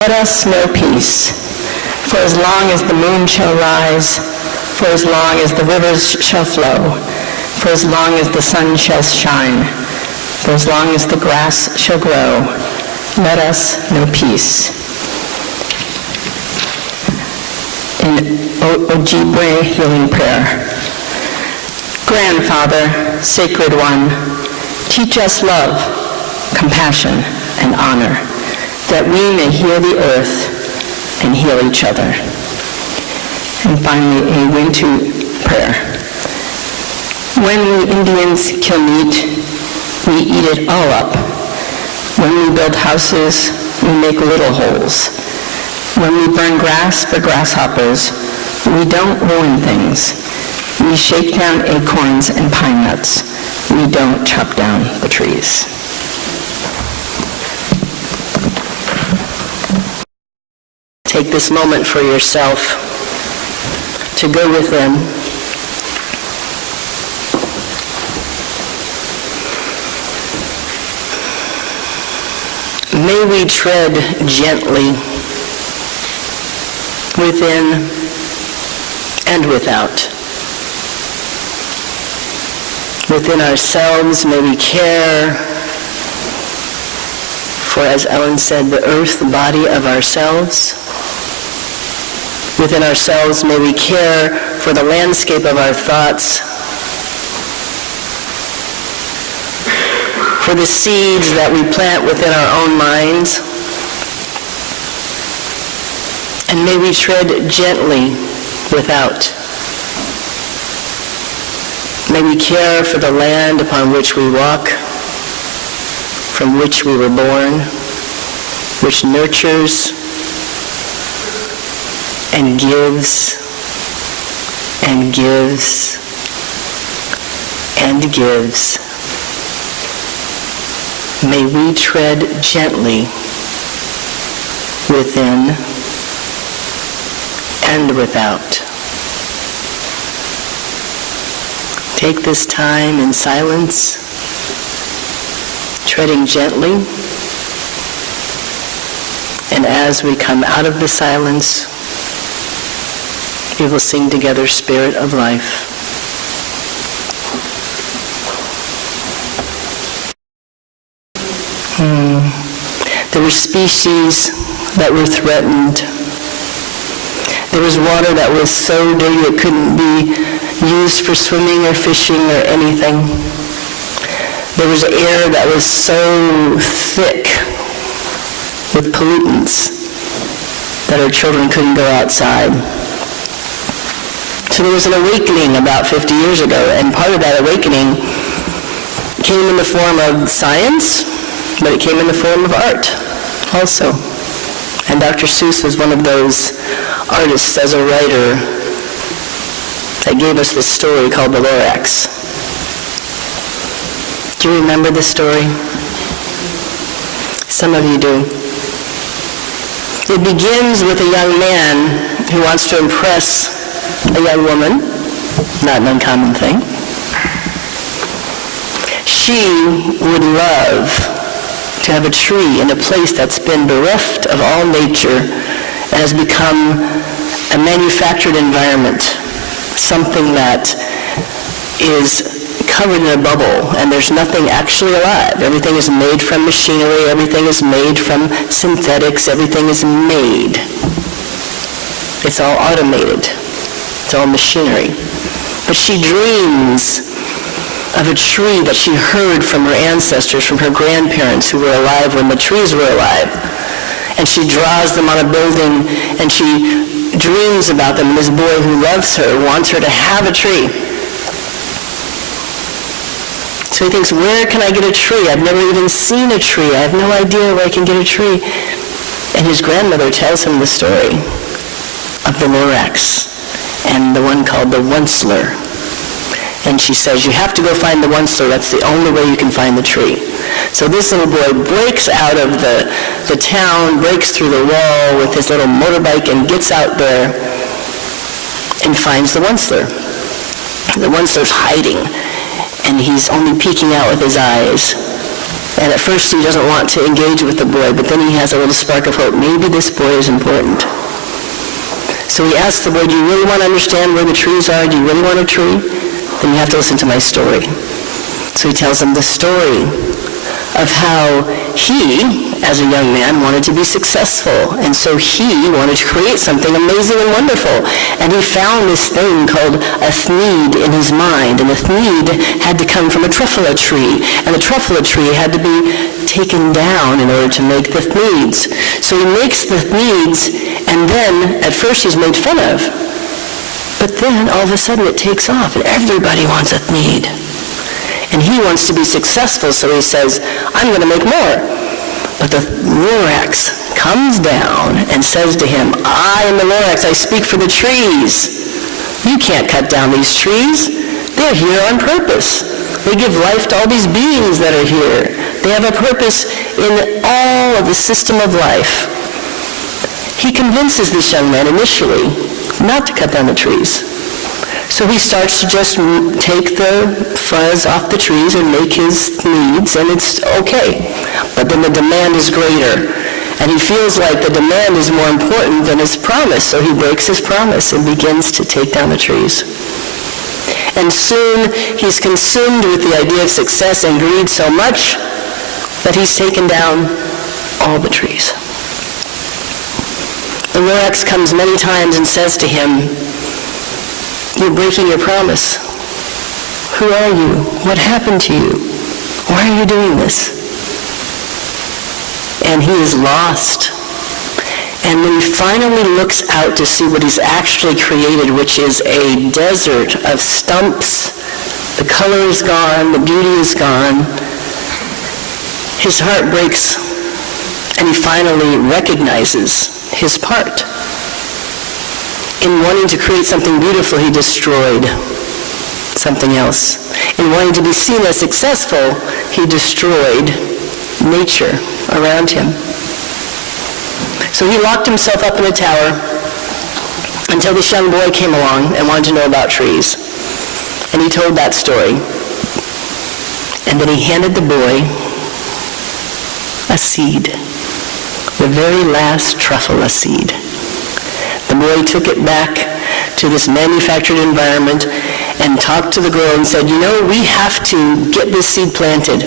Let us know peace, for as long as the moon shall rise, for as long as the rivers shall flow, for as long as the sun shall shine, for as long as the grass shall grow, let us know peace. In Ojibwe Healing Prayer. Grandfather, Sacred One, teach us love, compassion, and honor, that we may heal the earth and heal each other. And finally, a Wintu prayer. When we Indians kill meat, we eat it all up. When we build houses, we make little holes. When we burn grass for grasshoppers, we don't ruin things. We shake down acorns and pine nuts. We don't chop down the trees. Take this moment for yourself to go within. May we tread gently within and without. Within ourselves, may we care for, as Ellen said, the earth, the body of ourselves. Within ourselves, may we care for the landscape of our thoughts, for the seeds that we plant within our own minds. And may we tread gently without. May we care for the land upon which we walk, from which we were born, which nurtures and gives and gives and gives. May we tread gently within and without. Take this time in silence, treading gently, and as we come out of the silence, we will sing together Spirit of Life. There were species that were threatened. There was water that was so dirty it couldn't be used for swimming or fishing or anything. There was air that was so thick with pollutants that our children couldn't go outside. So there was an awakening about 50 years ago, and part of that awakening came in the form of science, but it came in the form of art also. And Dr. Seuss was one of those artists as a writer that gave us this story called the Lorax. Do you remember this story? Some of you do. It begins with a young man who wants to impress a young woman, not an uncommon thing. She would love to have a tree in a place that's been bereft of all nature and has become a manufactured environment, something that is covered in a bubble, and there's nothing actually alive. Everything is made from machinery, everything is made from synthetics, everything is made. It's all automated. It's all machinery. But she dreams of a tree that she heard from her ancestors, from her grandparents who were alive when the trees were alive. And she draws them on a building, and she dreams about them. And this boy who loves her wants her to have a tree. So he thinks, where can I get a tree? I've never even seen a tree. I have no idea where I can get a tree. And his grandmother tells him the story of the Lorax and the one called the Onceler. And she says, you have to go find the Onceler. That's the only way you can find the tree. So this little boy breaks out of the town, breaks through the wall with his little motorbike and gets out there and finds the Onceler. The Onceler's hiding, and he's only peeking out with his eyes. And at first he doesn't want to engage with the boy, but then he has a little spark of hope. Maybe this boy is important. So he asks the boy, do you really want to understand where the trees are? Do you really want a tree? Then you have to listen to my story. So he tells him the story of how he, as a young man, wanted to be successful. And so he wanted to create something amazing and wonderful. And he found this thing called a thneed in his mind. And the thneed had to come from a truffula tree. And the truffula tree had to be taken down in order to make the thneeds. So he makes the thneeds, and then at first he's made fun of. But then all of a sudden it takes off, and everybody wants a thneed. And he wants to be successful, so he says, I'm going to make more. But the Lorax comes down and says to him, I am the Lorax, I speak for the trees. You can't cut down these trees. They're here on purpose. They give life to all these beings that are here. They have a purpose in all of the system of life. He convinces this young man initially not to cut down the trees. So he starts to just take the fuzz off the trees and make his needs, and it's okay. But then the demand is greater, and he feels like the demand is more important than his promise, so he breaks his promise and begins to take down the trees. And soon he's consumed with the idea of success and greed so much that he's taken down all the trees. The Lorax comes many times and says to him, you're breaking your promise. Who are you? What happened to you? Why are you doing this? And he is lost. And when he finally looks out to see what he's actually created, which is a desert of stumps, the color is gone, the beauty is gone, his heart breaks, and he finally recognizes his part. In wanting to create something beautiful, he destroyed something else. In wanting to be seen as successful, he destroyed nature around him. So he locked himself up in a tower until this young boy came along and wanted to know about trees. And he told that story. And then he handed the boy a seed, the very last truffula seed. The boy took it back to this manufactured environment and talked to the girl and said, you know, we have to get this seed planted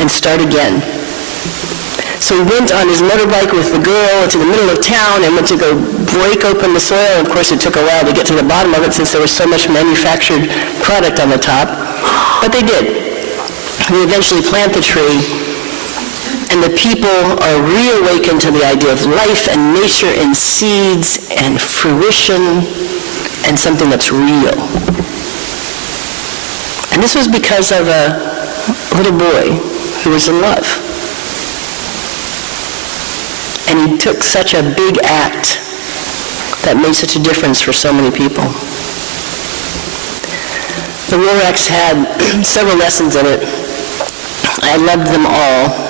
and start again. So he went on his motorbike with the girl to the middle of town and went to go break open the soil. Of course, it took a while to get to the bottom of it since there was so much manufactured product on the top. But they did. They eventually plant the tree. And the people are reawakened to the idea of life and nature and seeds and fruition and something that's real. And this was because of a little boy who was in love. And he took such a big act that made such a difference for so many people. The Lorax had several lessons in it. I loved them all.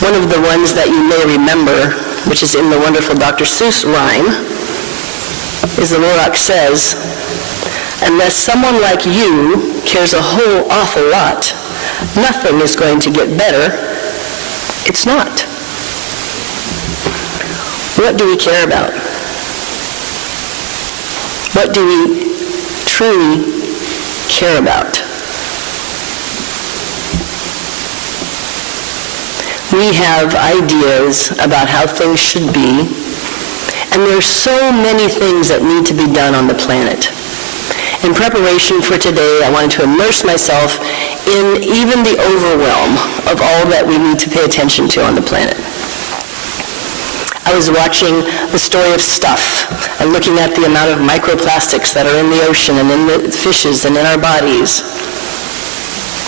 One of the ones that you may remember, which is in the wonderful Dr. Seuss rhyme, is the Lorax says, unless someone like you cares a whole awful lot, nothing is going to get better. It's not. What do we care about? What do we truly care about? We have ideas about how things should be, and there are so many things that need to be done on the planet. In preparation for today, I wanted to immerse myself in even the overwhelm of all that we need to pay attention to on the planet. I was watching the story of stuff and looking at the amount of microplastics that are in the ocean and in the fishes and in our bodies.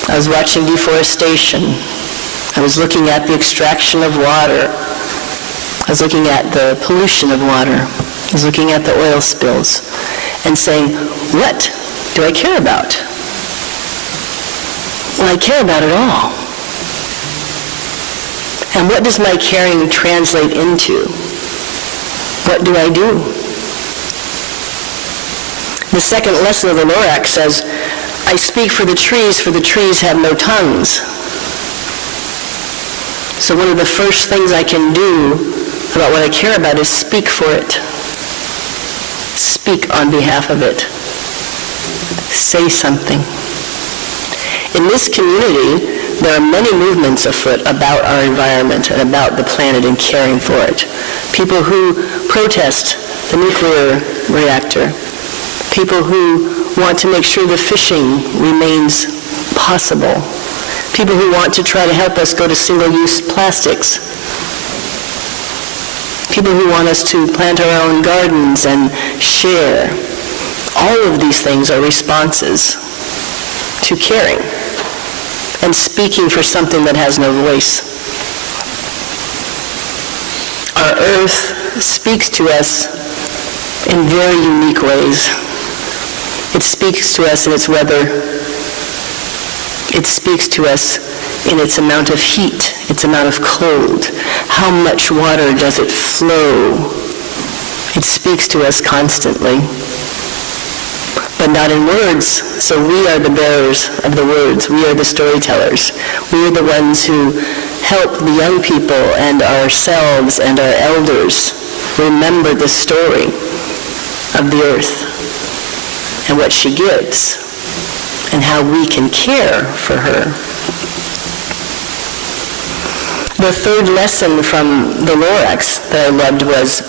I was watching deforestation. I was looking at the extraction of water. I was looking at the pollution of water. I was looking at the oil spills and saying, what do I care about? Well, I care about it all. And what does my caring translate into? What do I do? The second lesson of the Lorax says, I speak for the trees have no tongues. So one of the first things I can do about what I care about is speak for it. Speak on behalf of it. Say something. In this community, there are many movements afoot about our environment and about the planet and caring for it. People who protest the nuclear reactor. People who want to make sure the fishing remains possible. People who want to try to help us go to single-use plastics. People who want us to plant our own gardens and share. All of these things are responses to caring and speaking for something that has no voice. Our earth speaks to us in very unique ways. It speaks to us in its weather. It speaks to us in its amount of heat, its amount of cold. How much water does it flow? It speaks to us constantly, but not in words. So we are the bearers of the words. We are the storytellers. We are the ones who help the young people and ourselves and our elders remember the story of the earth and what she gives and how we can care for her. The third lesson from the Lorax that I loved was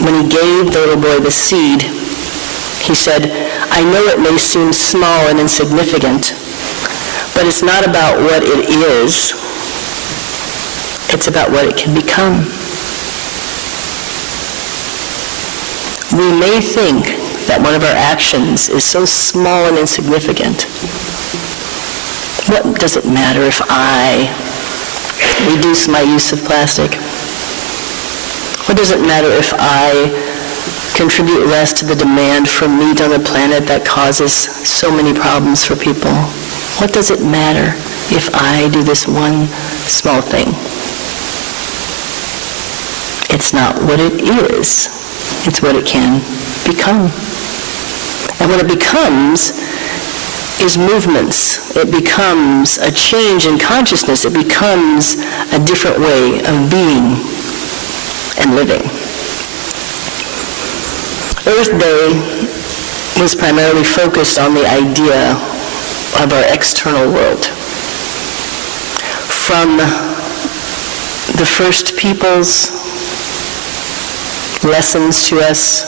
when he gave the little boy the seed, he said, "I know it may seem small and insignificant, but it's not about what it is. It's about what it can become." We may think that one of our actions is so small and insignificant. What does it matter if I reduce my use of plastic? What does it matter if I contribute less to the demand for meat on the planet that causes so many problems for people? What does it matter if I do this one small thing? It's not what it is. It's what it can become. And what it becomes is movements. It becomes a change in consciousness. It becomes a different way of being and living. Earth Day was primarily focused on the idea of our external world. From the first people's lessons to us,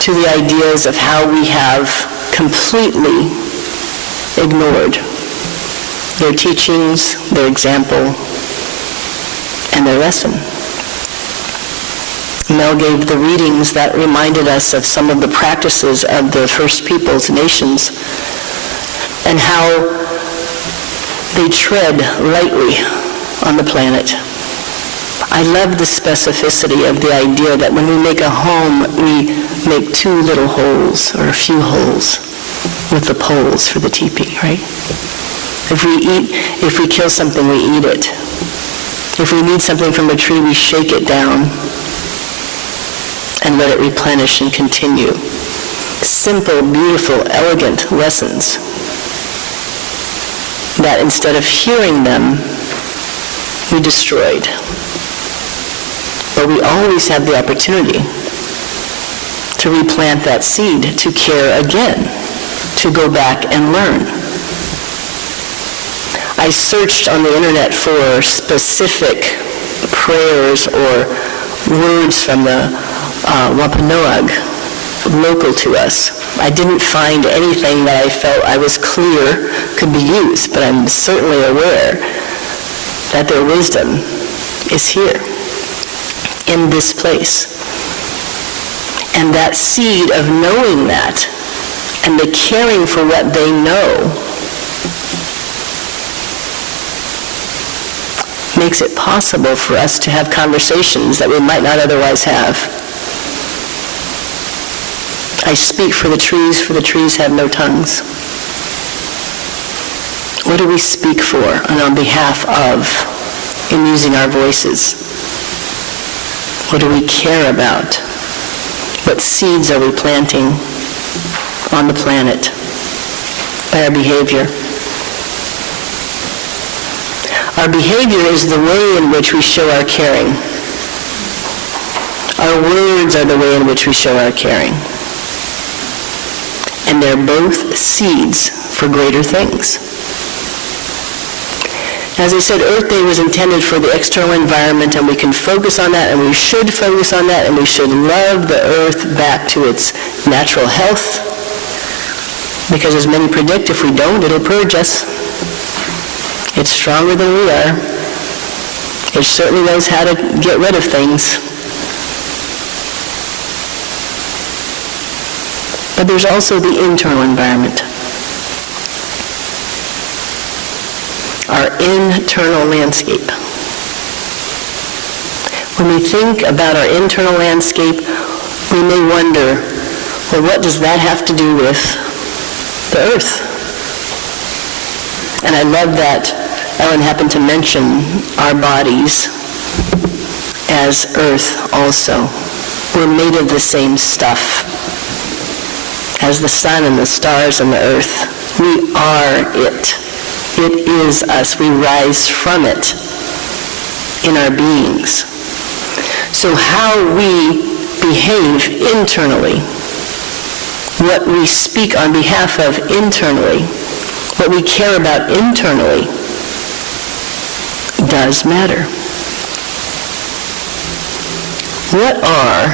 to the ideas of how we have completely ignored their teachings, their example, and their lesson. Mel gave the readings that reminded us of some of the practices of the first peoples, nations, and how they tread lightly on the planet. I love the specificity of the idea that when we make a home, we make two little holes or a few holes with the poles for the teepee, right? If we kill something, we eat it. If we need something from a tree, we shake it down and let it replenish and continue. Simple, beautiful, elegant lessons that instead of hearing them, we destroyed. But we always have the opportunity to replant that seed, to care again, to go back and learn. I searched on the internet for specific prayers or words from the Wampanoag local to us. I didn't find anything that I felt I was clear could be used, but I'm certainly aware that their wisdom is here, in this place. And that seed of knowing that and the caring for what they know makes it possible for us to have conversations that we might not otherwise have. I speak for the trees have no tongues. What do we speak for and on behalf of in using our voices? What do we care about? What seeds are we planting on the planet by our behavior? Our behavior is the way in which we show our caring. Our words are the way in which we show our caring. And they're both seeds for greater things. As I said, Earth Day was intended for the external environment, and we can focus on that, and we should focus on that, and we should love the Earth back to its natural health, because as many predict, if we don't, it'll purge us. It's stronger than we are. It certainly knows how to get rid of things. But there's also the internal environment. Our internal landscape. When we think about our internal landscape, we may wonder, well, what does that have to do with the Earth? And I love that Ellen happened to mention our bodies as Earth also. We're made of the same stuff as the sun and the stars and the Earth. We are it. It is us. We rise from it in our beings. So how we behave internally, what we speak on behalf of internally, what we care about internally, does matter. What are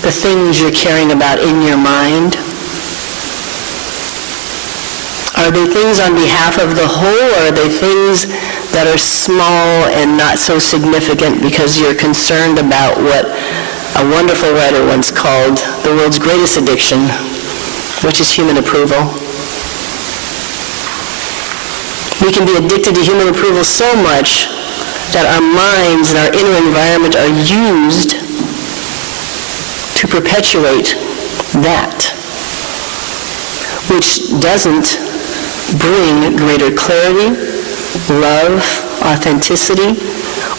the things you're caring about in your mind? Are they things on behalf of the whole, or are they things that are small and not so significant because you're concerned about what a wonderful writer once called the world's greatest addiction, which is human approval? We can be addicted to human approval so much that our minds and our inner environment are used to perpetuate that, which doesn't bring greater clarity, love, authenticity,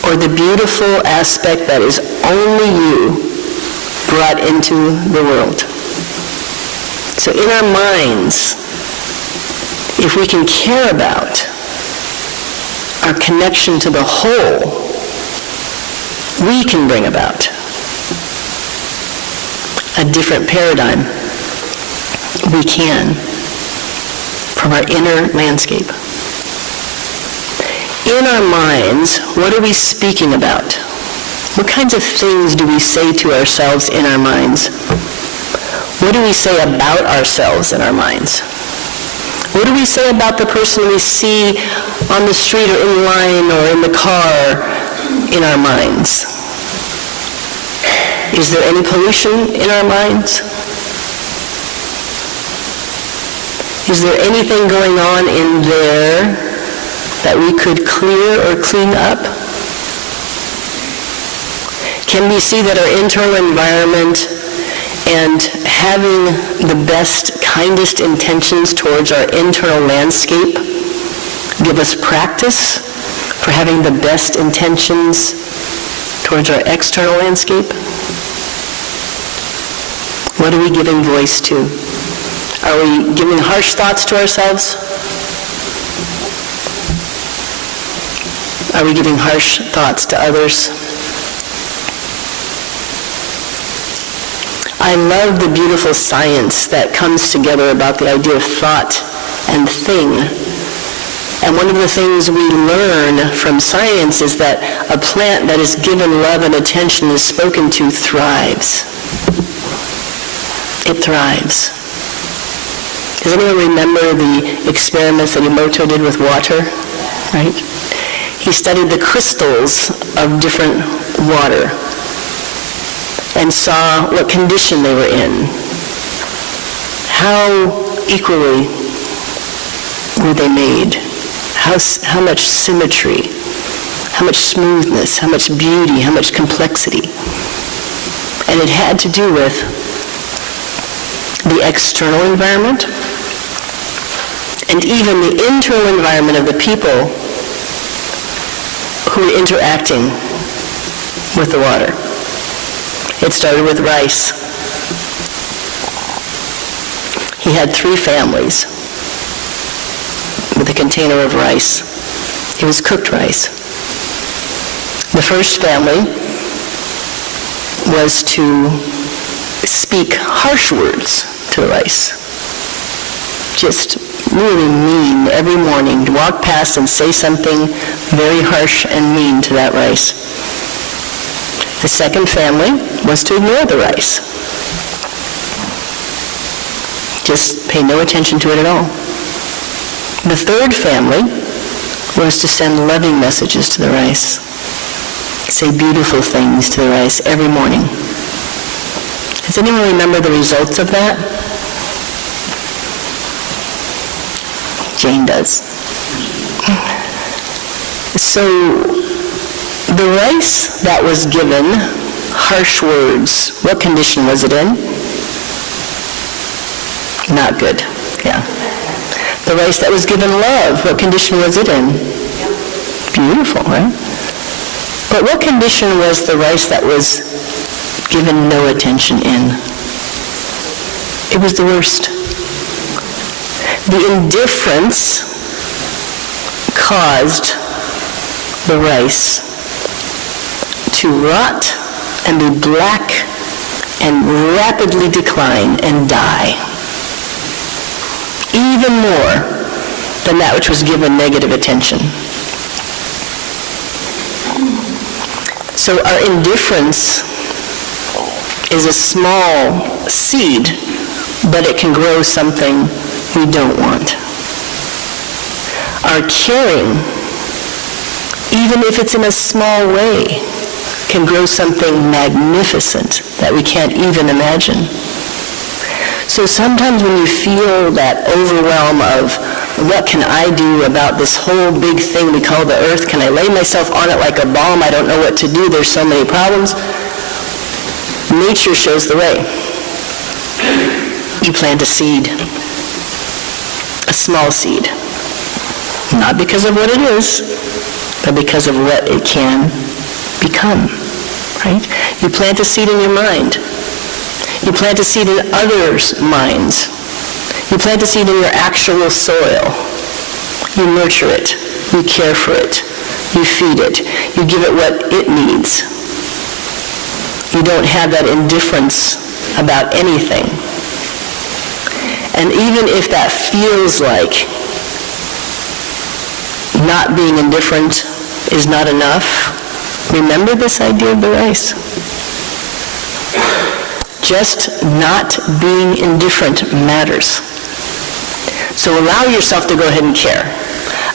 or the beautiful aspect that is only you brought into the world. So in our minds, if we can care about our connection to the whole, we can bring about a different paradigm. We can, from our inner landscape. In our minds, what are we speaking about? What kinds of things do we say to ourselves in our minds? What do we say about ourselves in our minds? What do we say about the person we see on the street or in line or in the car in our minds? Is there any pollution in our minds? Is there anything going on in there that we could clear or clean up? Can we see that our internal environment and having the best, kindest intentions towards our internal landscape give us practice for having the best intentions towards our external landscape? What are we giving voice to? Are we giving harsh thoughts to ourselves? Are we giving harsh thoughts to others? I love the beautiful science that comes together about the idea of thought and thing. And one of the things we learn from science is that a plant that is given love and attention is spoken to thrives. It thrives. Does anyone remember the experiments that Emoto did with water? Right? He studied the crystals of different water and saw what condition they were in. How equally were they made? How much symmetry, how much smoothness, how much beauty, how much complexity. And it had to do with the external environment and even the internal environment of the people who were interacting with the water. It started with rice. He had 3 families with a container of rice. It was cooked rice. The first family was to speak harsh words to the rice. Just really mean every morning, to walk past and say something very harsh and mean to that rice. The second family was to ignore the rice. Just pay no attention to it at all. The third family was to send loving messages to the rice. Say beautiful things to the rice every morning. Does anyone remember the results of that? Jane does. So the rice that was given harsh words, what condition was it in? Not good. Yeah. The rice that was given love, what condition was it in? Beautiful, right? But what condition was the rice that was given no attention in? It was the worst. The indifference caused the rice to rot and be black and rapidly decline and die, even more than that which was given negative attention. So our indifference is a small seed, but it can grow something we don't want. Our caring, even if it's in a small way, can grow something magnificent that we can't even imagine. So sometimes when you feel that overwhelm of what can I do about this whole big thing we call the earth? Can I lay myself on it like a bomb? I don't know what to do. There's so many problems. Nature shows the way. You plant a seed, a small seed, not because of what it is, but because of what it can become, right? You plant a seed in your mind. You plant a seed in others' minds. You plant a seed in your actual soil. You nurture it. You care for it. You feed it. You give it what it needs. You don't have that indifference about anything. And even if that feels like not being indifferent is not enough, remember this idea of the rice. Just not being indifferent matters. So allow yourself to go ahead and care.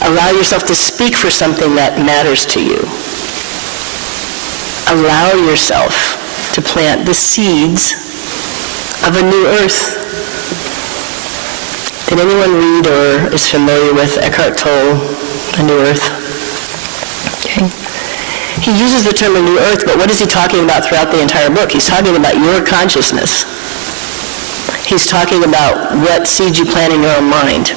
Allow yourself to speak for something that matters to you. Allow yourself to plant the seeds of a new earth. Did anyone read or is familiar with Eckhart Tolle, A New Earth? Okay. He uses the term a new earth, but what is he talking about throughout the entire book? He's talking about your consciousness. He's talking about what seeds you plant in your own mind.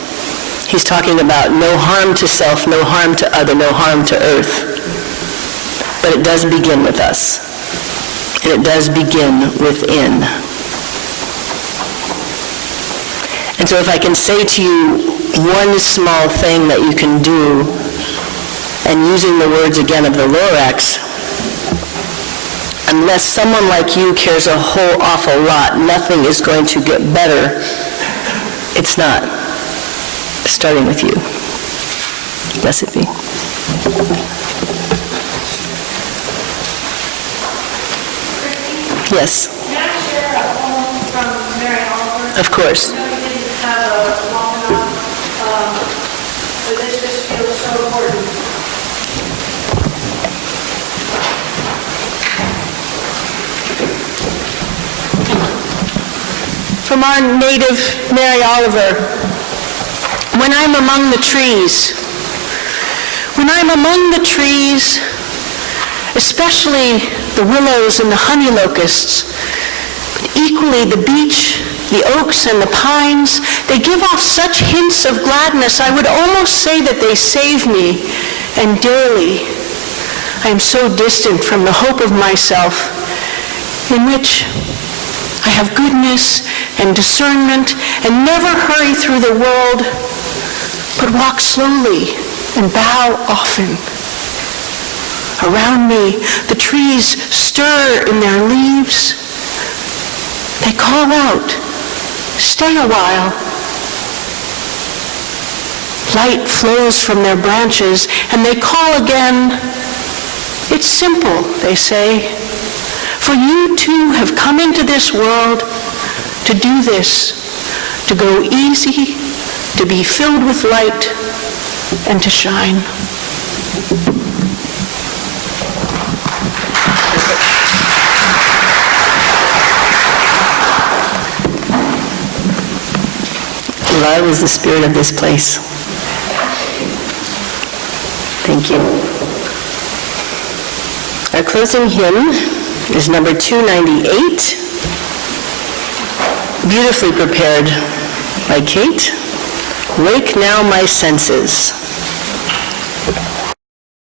He's talking about no harm to self, no harm to other, no harm to earth. But it does begin with us. And it does begin within. And so if I can say to you one small thing that you can do, and using the words again of the Lorax, unless someone like you cares a whole awful lot, nothing is going to get better. It's not. Starting with you. Blessed be. Yes. Can I share a poem from Mary Oliver? Of course. I know you didn't have a long enough, but this just feels so important. From our native Mary Oliver. When I'm among the trees, especially the willows and the honey locusts, but equally the beech, the oaks and the pines, they give off such hints of gladness, I would almost say that they save me, and daily I am so distant from the hope of myself, in which I have goodness and discernment and never hurry through the world, but walk slowly and bow often. Around me, the trees stir in their leaves. They call out, "Stay a while." Light flows from their branches, and they call again. "It's simple," they say, "for you too have come into this world to do this, to go easy, to be filled with light, and to shine." Love is the spirit of this place. Thank you. Our closing hymn is number 298, beautifully prepared by Kate. "Wake Now My Senses."